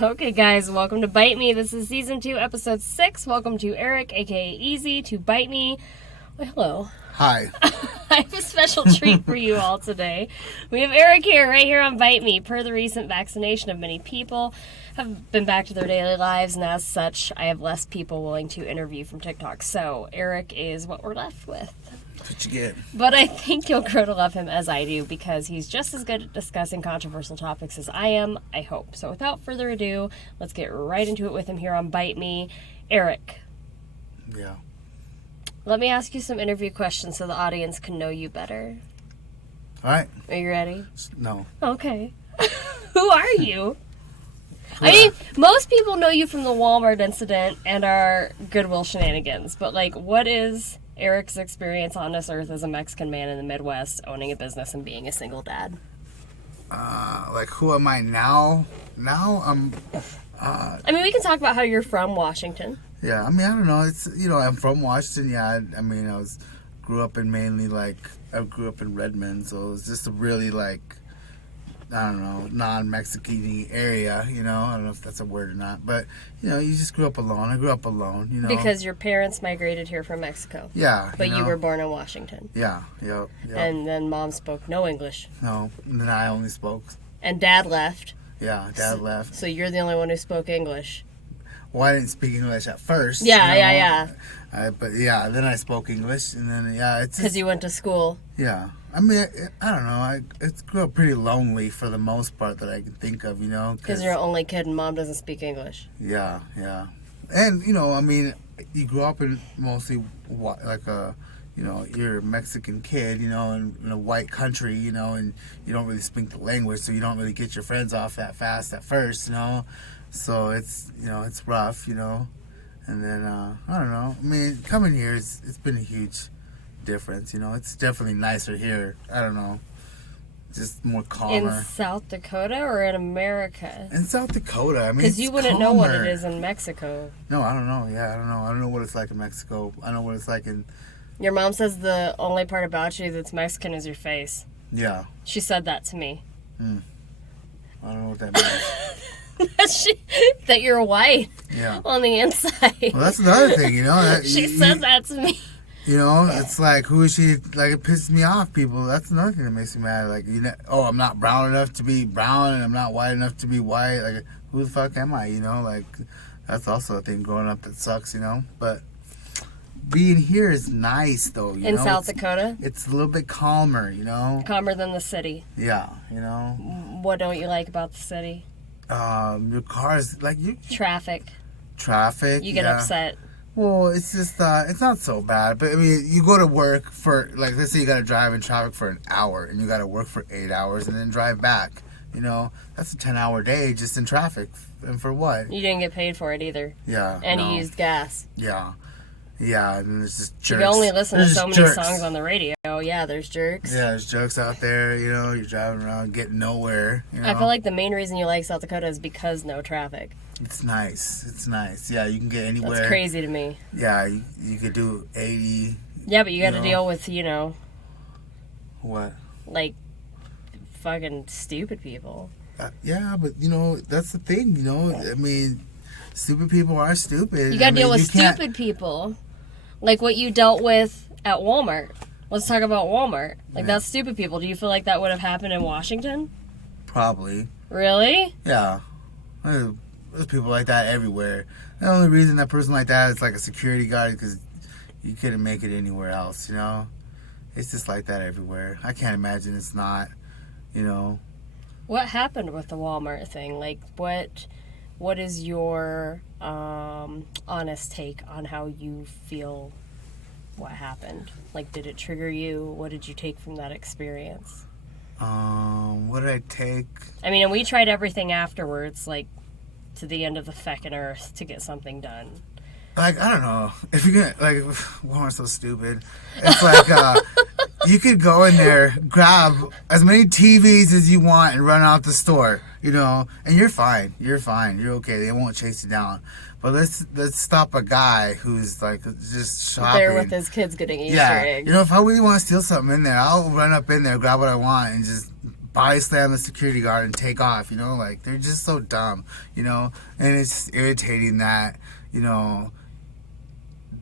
Okay, guys, welcome to Bite Me. This is Season 2, Episode 6. Welcome to Erick, a.k.a. EZE, to Bite Me. Well, hello. Hi. I have a special treat for you all today. We have Erick here, right here on Bite Me. Per the recent vaccination of many people have been back to their daily lives, and as such, I have less people willing to interview from TikTok. So, Erick is what we're left with. That's what you get. But I think you'll grow to love him as I do because he's just as good at discussing controversial topics as I am, I hope. So without further ado, let's get right into it with him here on Bite Me. Erick. Yeah. Let me ask you some interview questions so the audience can know you better. All right. Are you ready? No. Okay. Who are you? I mean, most people know you from the Walmart incident and our Goodwill shenanigans, but like, what is Eric's experience on this earth as a Mexican man in the Midwest, owning a business and being a single dad? Like, who am I now? Now I'm. I mean, we can talk about how you're from Washington. Yeah, I mean, I don't know. It's I'm from Washington. Yeah, I mean, grew up in I grew up in Redmond, so it was just a really I don't know, non-Mexican area, I don't know if that's a word or not, but, you just grew up alone. I grew up alone, Because your parents migrated here from Mexico. Yeah. But you were born in Washington. Yeah, yep. And then mom spoke no English. No, and then I only spoke. And dad left. Yeah, dad left. So you're the only one who spoke English. Well, I didn't speak English at first. Yeah. But yeah, then I spoke English, and then, it's because you went to school. Yeah. I mean, I don't know. I grew up pretty lonely for the most part that I can think of, Because you're the only kid and mom doesn't speak English. Yeah. And, I mean, you grew up in mostly you're a Mexican kid, in a white country, and you don't really speak the language, so you don't really get your friends off that fast at first, So it's, it's rough, And then, I don't know. I mean, coming here, it's been a huge difference, It's definitely nicer here. I don't know. Just more calmer. In South Dakota or in America? In South Dakota. I mean, because you wouldn't know what it is in Mexico. No, I don't know. Yeah, I don't know. I don't know what it's like in Mexico. I know what it's like in... Your mom says the only part about you that's Mexican is your face. Yeah. She said that to me. I don't know what that means. That you're white. Yeah. On the inside. Well, that's another thing, She said that to me. It's like, who is she? Like, it pisses me off, people. That's another thing that makes me mad. Like, I'm not brown enough to be brown, and I'm not white enough to be white. Like, who the fuck am I, Like, that's also a thing growing up that sucks, But being here is nice, though, In South Dakota? It's a little bit calmer, Calmer than the city. Yeah, What don't you like about the city? Your cars, like, Traffic. You get upset. Well, it's just, it's not so bad. But, I mean, you go to work for, like, let's say you got to drive in traffic for an hour, and you got to work for 8 hours and then drive back. That's a 10-hour day just in traffic. And for what? You didn't get paid for it either. Yeah. And you used gas. Yeah. Yeah, and there's just jerks. You can only listen to so many songs on the radio. Yeah, there's jerks. Yeah, there's jerks out there, you're driving around, getting nowhere. I feel like the main reason you like South Dakota is because no traffic. It's nice. Yeah, you can get anywhere. That's crazy to me. Yeah, you could do 80. Yeah, but you got to deal with, What? Like, fucking stupid people. Yeah, but, that's the thing, I mean, stupid people are stupid. You got to deal with stupid people. Like what you dealt with at Walmart. Let's talk about Walmart. That's stupid people. Do you feel like that would have happened in Washington? Probably. Really? Yeah. There's people like that everywhere. The only reason that person like that is like a security guard because you couldn't make it anywhere else, It's just like that everywhere. I can't imagine it's not, What happened with the Walmart thing? Like, what is your honest take on how you feel what happened? Like, did it trigger you? What did you take from that experience? What did I take? I mean, and we tried everything afterwards, like, to the end of the feckin' earth to get something done. Like, I don't know. If you're gonna, like, Walmart's so stupid. It's like, you could go in there, grab as many TVs as you want and run out the store, and you're fine. You're okay. They won't chase you down. But let's stop a guy who's, like, just shopping. There with his kids getting Easter eggs. If I really want to steal something in there, I'll run up in there, grab what I want, and just body slam the security guard and take off, you know, like they're just so dumb, you know, and it's irritating that, you know,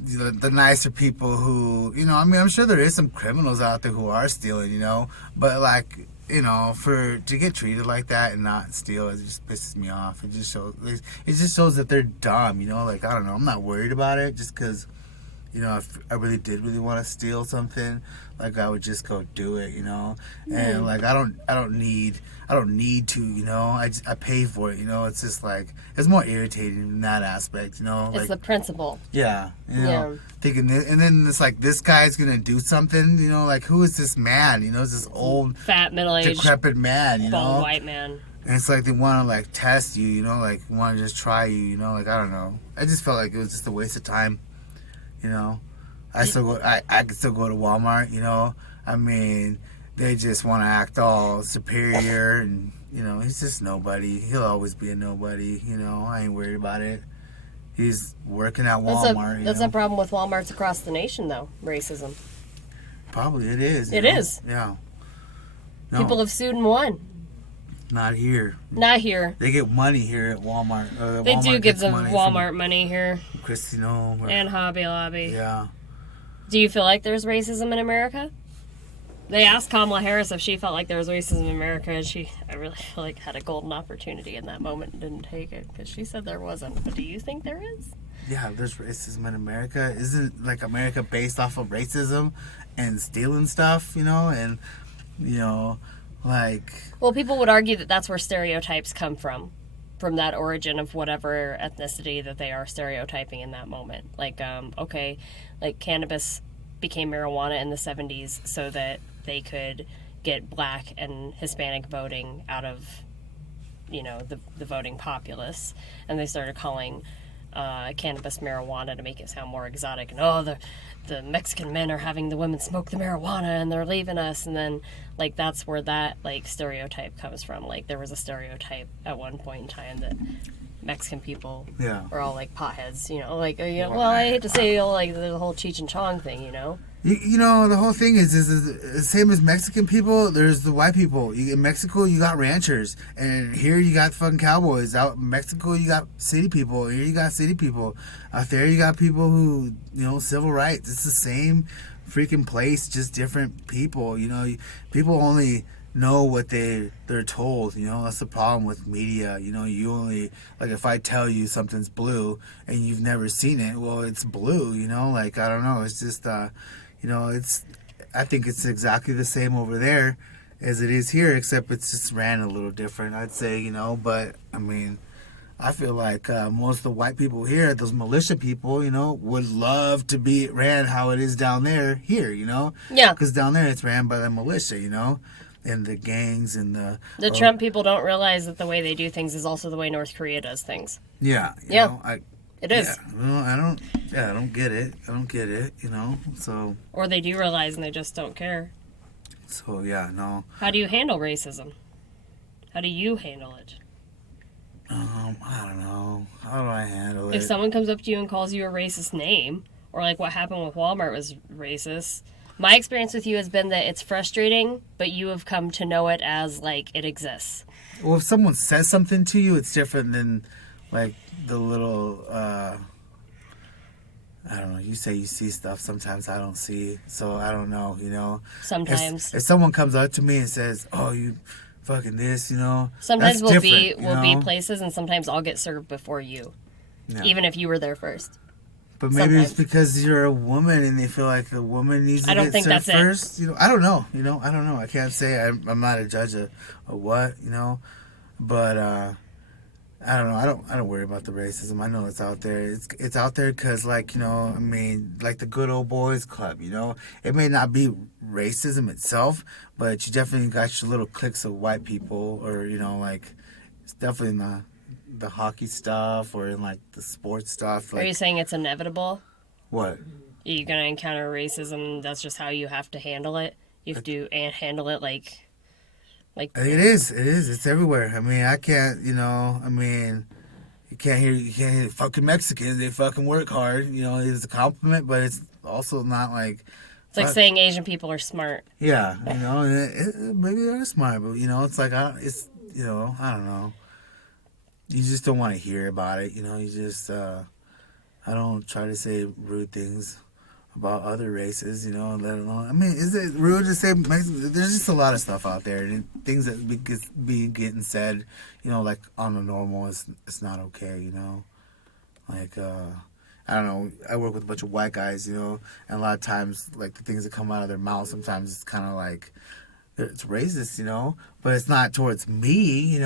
the nicer people who, you know, I mean, I'm sure there is some criminals out there who are stealing, you know, but like, you know, to get treated like that and not steal, it just pisses me off. It just shows that they're dumb, you know, like, I don't know, I'm not worried about it just because, you know, if I really did want to steal something, like I would just go do it, you know, and like I don't need to, you know, I pay for it, you know. It's just like it's more irritating in that aspect, you know. It's like, the principle. Yeah, you know, thinking, and then it's like this guy's gonna do something, you know, like who is this man? You know, it's this old, fat, middle-aged, decrepit man, you bald know, white man. And it's like they want to like test you, you know, like want to just try you, you know, like I don't know. I just felt like it was just a waste of time, you know. I could still go to Walmart, you know. I mean, they just want to act all superior, and you know, he's just nobody. He'll always be a nobody, you know. I ain't worried about it. He's working at Walmart. That's a problem with Walmarts across the nation, though. Racism. Probably it is. It is. Yeah. No, People have sued and won. not here. Not here. They get money here at Walmart. They do give them Walmart money here. Christino. And Hobby Lobby. Yeah. Do you feel like there's racism in America? They asked Kamala Harris if she felt like there was racism in America, and I really feel like had a golden opportunity in that moment and didn't take it because she said there wasn't. But do you think there is? Yeah, there's racism in America. Isn't like America based off of racism and stealing stuff, you know, and you know, like. Well, people would argue that that's where stereotypes come from that origin of whatever ethnicity that they are stereotyping in that moment. Like, okay, like cannabis became marijuana in the 70s so that they could get black and Hispanic voting out of, you know, the voting populace. And they started calling cannabis marijuana to make it sound more exotic. And, the Mexican men are having the women smoke the marijuana and they're leaving us. And then, like, that's where that, like, stereotype comes from. Like, there was a stereotype at one point in time that Mexican people were all, like, potheads, you know. Like, you know, well, I hate to say, you know, like, the whole Cheech and Chong thing, you know. You know, the whole thing is the same as Mexican people. There's the white people. In Mexico, you got ranchers, and here you got fucking cowboys. Out in Mexico, you got city people. Here you got city people. Out there, you got people who, you know, civil rights. It's the same freaking place, just different people. You know, people only know what they're told. You know, that's the problem with media. You know, you only, like, if I tell you something's blue and you've never seen it, well, it's blue. You know, like, I don't know. It's just you know, I think it's exactly the same over there as it is here, except it's just ran a little different, I'd say, you know. But, I mean, I feel like most of the white people here, those militia people, you know, would love to be ran how it is down there here, you know? Yeah. Because down there it's ran by the militia, you know? And the gangs and the Trump people don't realize that the way they do things is also the way North Korea does things. Yeah. You know, it is. Yeah, well, I don't get it. I don't get it, you know, so. Or they do realize and they just don't care. So, yeah, no. How do you handle racism? How do you handle it? I don't know. How do I handle it? If someone comes up to you and calls you a racist name, or like what happened with Walmart was racist, my experience with you has been that it's frustrating, but you have come to know it as, like, it exists. Well, if someone says something to you, it's different than, like, the little, I don't know, you say you see stuff, sometimes I don't see, so I don't know, you know. Sometimes. If someone comes up to me and says, oh, you fucking this, you know. Sometimes we'll be places, and sometimes I'll get served before you, even if you were there first. But maybe it's because you're a woman and they feel like the woman needs to get served first. You know, I don't know. You know, I don't know. I can't say. I'm not a judge of what, you know. But I don't know. I don't worry about the racism. I know it's out there. It's out there because, like, you know, I mean, like the good old boys club, you know. It may not be racism itself, but you definitely got your little cliques of white people, or, you know, like, it's definitely not the hockey stuff or in like the sports stuff. Like, are you saying it's inevitable? What? Are you gonna encounter racism? That's just how you have to handle it. You have to handle it like. It is. It's everywhere. I mean, I can't. You know. I mean, you can't hear fucking Mexicans. They fucking work hard. You know, it's a compliment, but it's also not like It's like saying Asian people are smart. Yeah, and maybe they're smart, but it's like I don't know. You just don't want to hear about it, You just I don't try to say rude things about other races, let alone. I mean, is it rude to say Mexican? There's just a lot of stuff out there, and things that be getting said, like on the normal, it's not okay, Like, I don't know. I work with a bunch of white guys, and a lot of times, like, the things that come out of their mouth, sometimes it's kind of like, it's racist, but it's not towards me,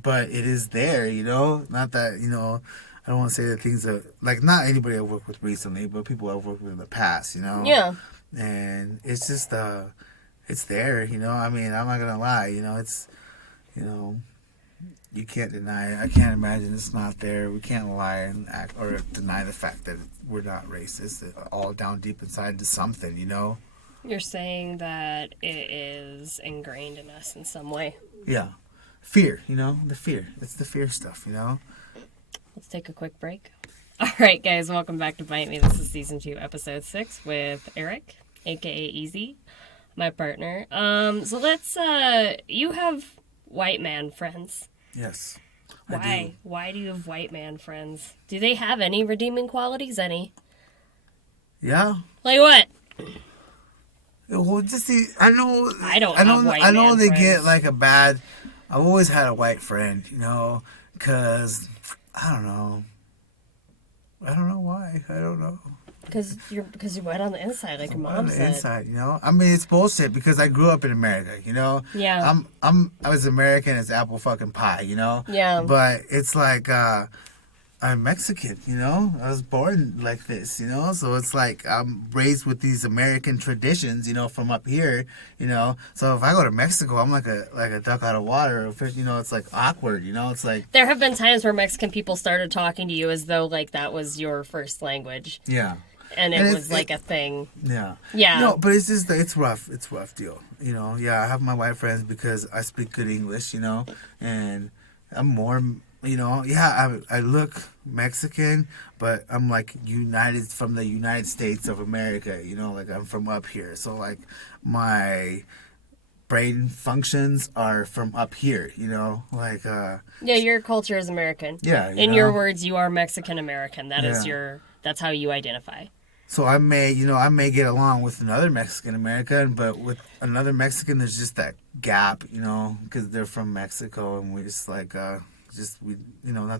but it is there, Not that, I don't want to say the things that, like, not anybody I've worked with recently, but people I've worked with in the past, Yeah. And it's just, it's there, I mean, I'm not going to lie, it's, you can't deny it. I can't imagine it's not there. We can't lie and act or deny the fact that we're not racist. It's all down deep inside to something, You're saying that it is ingrained in us in some way. Yeah. Fear, the fear. It's the fear stuff, Let's take a quick break. All right, guys, welcome back to Bite Me. This is season 2, episode 6 with Erick, aka EZE, my partner. So let's, you have white man friends. Yes. Why? Why do you have white man friends? Do they have any redeeming qualities? Any? Yeah. Like what? Well, just see, I know they friends. get like a bad. I've always had a white friend, because I don't know. I don't know why. I don't know. Because you're white on the inside, like your mom said. On the inside, I mean, it's bullshit because I grew up in America, Yeah. I was American as apple fucking pie, Yeah. But it's like I'm Mexican, I was born like this, So it's like I'm raised with these American traditions, from up here, So if I go to Mexico, I'm like a duck out of water. It's like awkward, It's like there have been times where Mexican people started talking to you as though like that was your first language. Yeah. And it was like a thing. Yeah. Yeah. No, but it's just, it's rough. It's a rough deal. Yeah, I have my white friends because I speak good English, and I'm more, I look Mexican, but I'm like from the United States of America, like I'm from up here. So like my brain functions are from up here, like, yeah, your culture is American. Yeah. In your words, you are Mexican American. That is Yeah. that's how you identify. So I may get along with another Mexican American, but with another Mexican, there's just that gap, because they're from Mexico, and we just like, not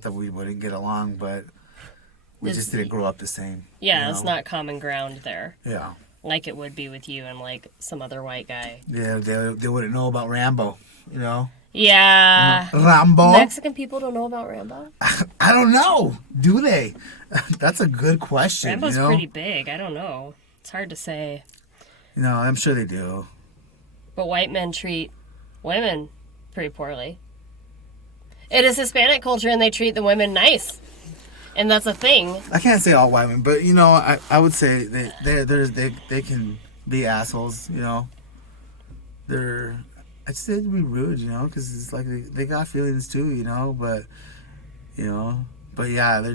that we wouldn't get along, but we just didn't grow up the same. Yeah, it's not common ground there. Yeah. Like it would be with you and like some other white guy. Yeah, they wouldn't know about Rambo, Yeah. Rambo. Mexican people don't know about Rambo? I don't know. Do they? That's a good question. Rambo's pretty big. I don't know. It's hard to say. I'm sure they do. But white men treat women pretty poorly. It is Hispanic culture and they treat the women nice. And that's a thing. I can't say all white men, but I would say they can be assholes, I just said to be rude, because it's like they got feelings too, but yeah, they're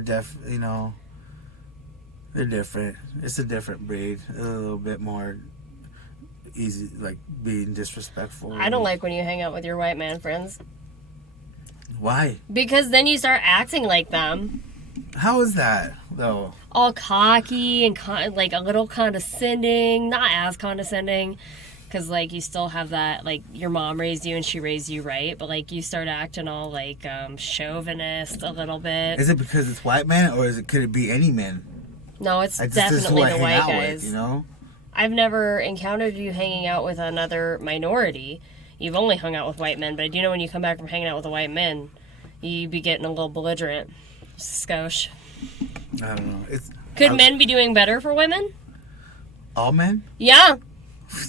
they're different. It's a different breed, a little bit more easy, like being disrespectful. I don't like when you hang out with your white man friends. Why? Because then you start acting like them. How is that, though? All cocky and like a little condescending, not as condescending. Because, like, you still have that, like, your mom raised you and she raised you right, but, like, you start acting all, like, chauvinist a little bit. Is it because it's white men, or could it be any men? No, it's definitely the white guys. With, I've never encountered you hanging out with another minority. You've only hung out with white men, but I do know when you come back from hanging out with the white men, you be getting a little belligerent. Skosh. I don't know. Could men be doing better for women? All men? Yeah.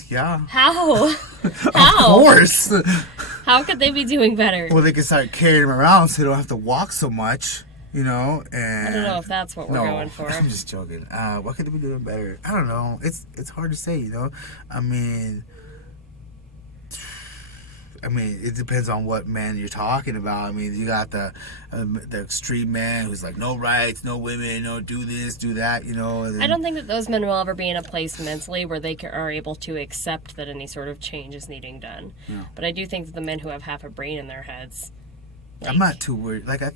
Yeah. How? Of course. How could they be doing better? Well, they can start carrying them around so they don't have to walk so much, and... I don't know if that's what we're going for. I'm just joking. What could they be doing better? I don't know. It's hard to say, I mean... I mean, it depends on what man you're talking about. I mean, you got the extreme man who's like, no rights, no women, no do this, do that, you know. And then, I don't think that those men will ever be in a place mentally where they are able to accept that any sort of change is needing done. Yeah. But I do think that the men who have half a brain in their heads. I'm not too worried. Like, I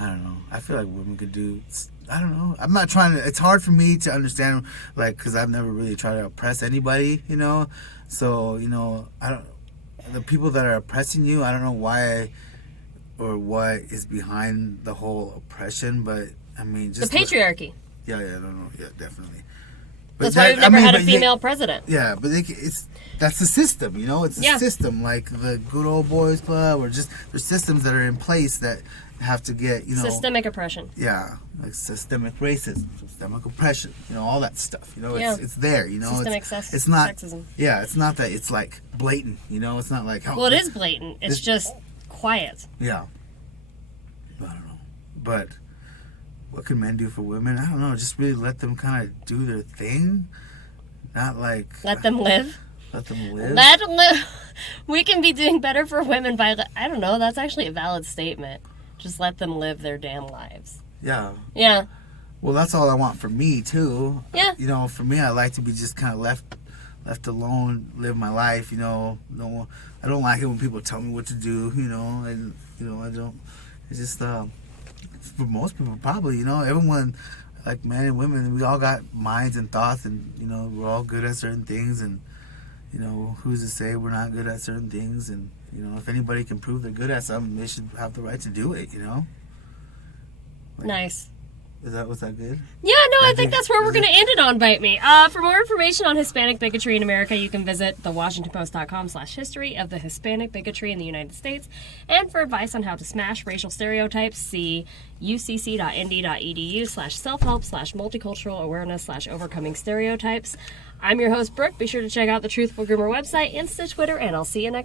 don't know. I feel like women could do. I don't know. I'm not trying to. It's hard for me to understand, like, because I've never really tried to oppress anybody, you know. So, you know, I don't. The people that are oppressing you, I don't know why or what is behind the whole oppression, but I mean, just the patriarchy. Yeah, I don't know. Yeah, definitely. But that's why we've never had a female president. Yeah, but that's the system, you know. It's a system, like the good old boys club, or just there's systems that are in place that have to get, you know, systemic oppression. Yeah, like systemic racism, systemic oppression, you know, all that stuff. You know, it's there. You know, it's not sexism. Yeah, it's not that it's like blatant. You know, it's not like well, it is blatant. It's just quiet. Yeah. I don't know, but what can men do for women? I don't know. Just really let them kind of do their thing, not like let them live. Let them live. Let them live. We can be doing better for women by. I don't know. That's actually a valid statement. Just let them live their damn lives. Yeah. Yeah. Well, that's all I want for me too. Yeah. You know, for me, I like to be just kind of left alone, live my life. You know, no, I don't like it when people tell me what to do. You know, and you know, I don't. It's just for most people probably. You know, everyone, like men and women, we all got minds and thoughts, and you know, we're all good at certain things, and you know, who's to say we're not good at certain things, and you know, if anybody can prove they're good at something, they should have the right to do it, you know? Like, nice. Was that good? Yeah, no, I think that's where we're going to end it on Bite Me. For more information on Hispanic bigotry in America, you can visit thewashingtonpost.com/history of the Hispanic bigotry in the United States. And for advice on how to smash racial stereotypes, see ucc.nd.edu/self-help/multicultural awareness/overcoming stereotypes. I'm your host, Brooke. Be sure to check out the Truthful Groomer website, Insta, Twitter, and I'll see you next time.